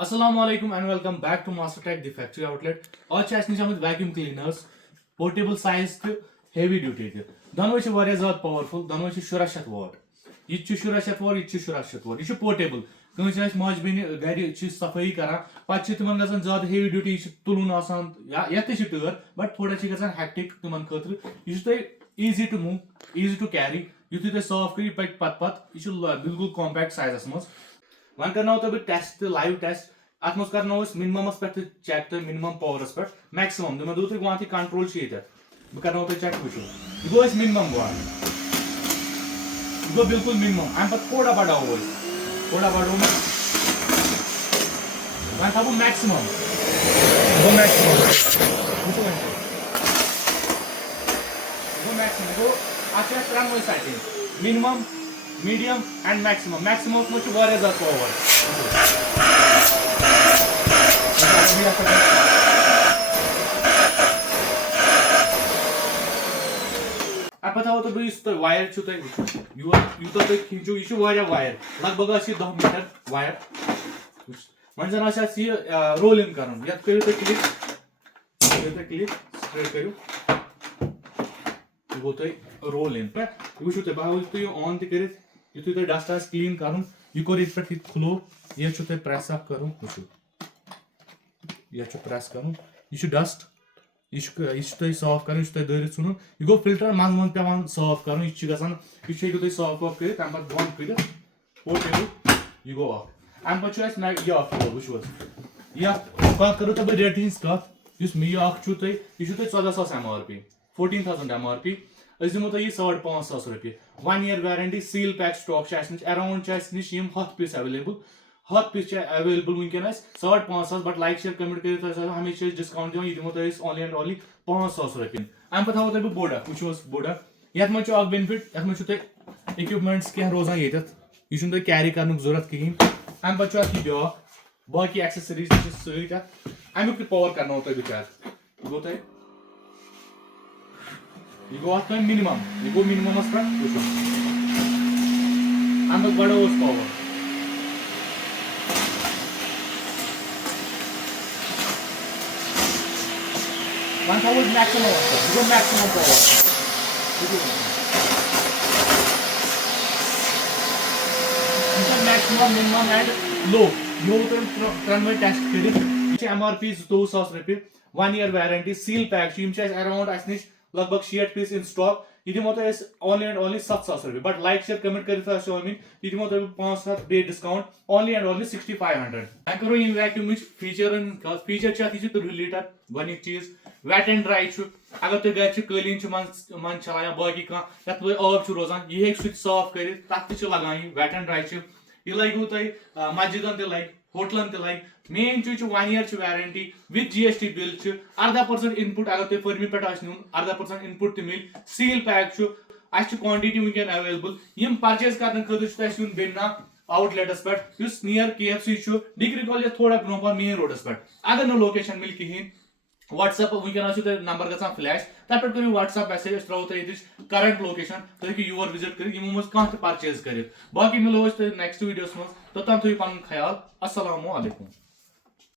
Assalamualaikum and welcome back to Master Tech the Factory Outlet. आज छ निश vacuum cleaners, portable size to heavy duty te. Donway छ वारिया ज़्यादा powerful, donway छ 1700 watt. ये छ 1700 watt, ये छ 1700 watt. ये छ portable. कहीं छ माज बिन गाड़ी छ सफाई करा. पाँच छ तुमन गसन ज़्यादा heavy duty छ तुलुन आसान या ते छ टूर, but थोड़ा छ गसन hectic तुमन खतर. ये छ तो easy to move, easy to carry. ये तो साफ करी पत ये छ बिल्कुल compact size असमस. वन करना होता है टेस्ट लाइव टेस्ट अत मस करना मिनिमम पे चेक तो मिनिमम पावरस पे मैक्सिमम मैं दूत वहाँ कंट्रोल शीट बह करना होता चेक वो यह गो मिनिमम वन यह गो बिल्कुल मिनिमम अम पे थोड़ा बढ़ाओ मैं वन थो मैक्सिमम गो अत setting minimum medium and maximum maximum में ज़्यादा पावर अब पता हो तो वायर यूत खींचो यह वायर लगभग 10 मीटर वायर वह जन रोल इन कर करो क्लिक स्ट्रेट करो गो तुम रोल इन वो बह तुम ऑन तक यु तुम डस्ट आस क्लीन कर यह कोर ये पे खुलो यह तुम प्रेस कर यह प्रेस कर यह डस्ट यह तुम साफ कर दरित ुन यह गो फिल्टर मज मज पे साफ कर यह तुम साफ वाफ कर तम पे बंद कर पोर्टेबल यह गो अम पे यह वो कत करो तो रेट हज कत मे यह तुम यह 14,000 MRP 14,000 MRP दिमो तुम यह 5,500 रुपये 1 year warranty seal pack stock around निश 100 पीस अवेलेबल 100 पीस अवेलेबल वनकस 5,500 बट लाइक शेयर कमेंट कर हमेशा डिस्काउंट दिवान यह दिमो तुम ओनली एंड ओनली 500 रुपये अम पे थो तुम बोडा वो बोडा ये बेनिफिट ये इक्विपमेंट्स क्या रोजान ये तुम कैरी कर जरूरत कहें अम पे ब्या बाकी एक्सेसरीज सत अमुक पावर कर गो तुम यह गो अत मिनिमम यह गो मिनिममस पे वो अमुक बढ़ो पावर वन थो maximum power maximum minimum and low यो त्रनवे टेस्ट कर MRP 22,000 रुपये 1 year warranty seal pack around निश लगभग 60 पीस इन स्टॉक यह दिमो ओनली एंड ओनली 7,000 रुपये बट लाइक शेयर कमेंट कर यह दिमो 500 बे डिस्काउंट ओनली एंड ओनली 6,500 मैं करो इन वैक्यूम फीचर 3 लीटर गो चीज वेट एंड ड्राई अगर तुम घर कलीन मन चलान बाकी कह आब रोजान यह साफ कर तथ लगान वेट एंड ड्राई यह लगो तुम मस्जिदन तक लग होटलन तक लग मेन चीज 1 year warranty with GST bill 18% input अगर तुम फर्मी पे नुन 18% इनपुट तक मिल सील पैक क्वांटिटी वनकन अवेलेबल यम परचेज करने खतर बेमिना आउटलेटस पे नियर KFC डिग्री कॉलेज थोड़ा ब्रो मेन रोडस पे अगर न लोकेशन मिल कहें WhatsApp वनकन नंबर ग फ्लैश तथ पे करो WhatsApp message throw current location तुम हेकि योर विजिट कर यमो मज परचेज कर बाकी मिलो नेक्स्ट वीडियोस मज तोतम थो पन ख्याल अस्सलामु अलैकुम।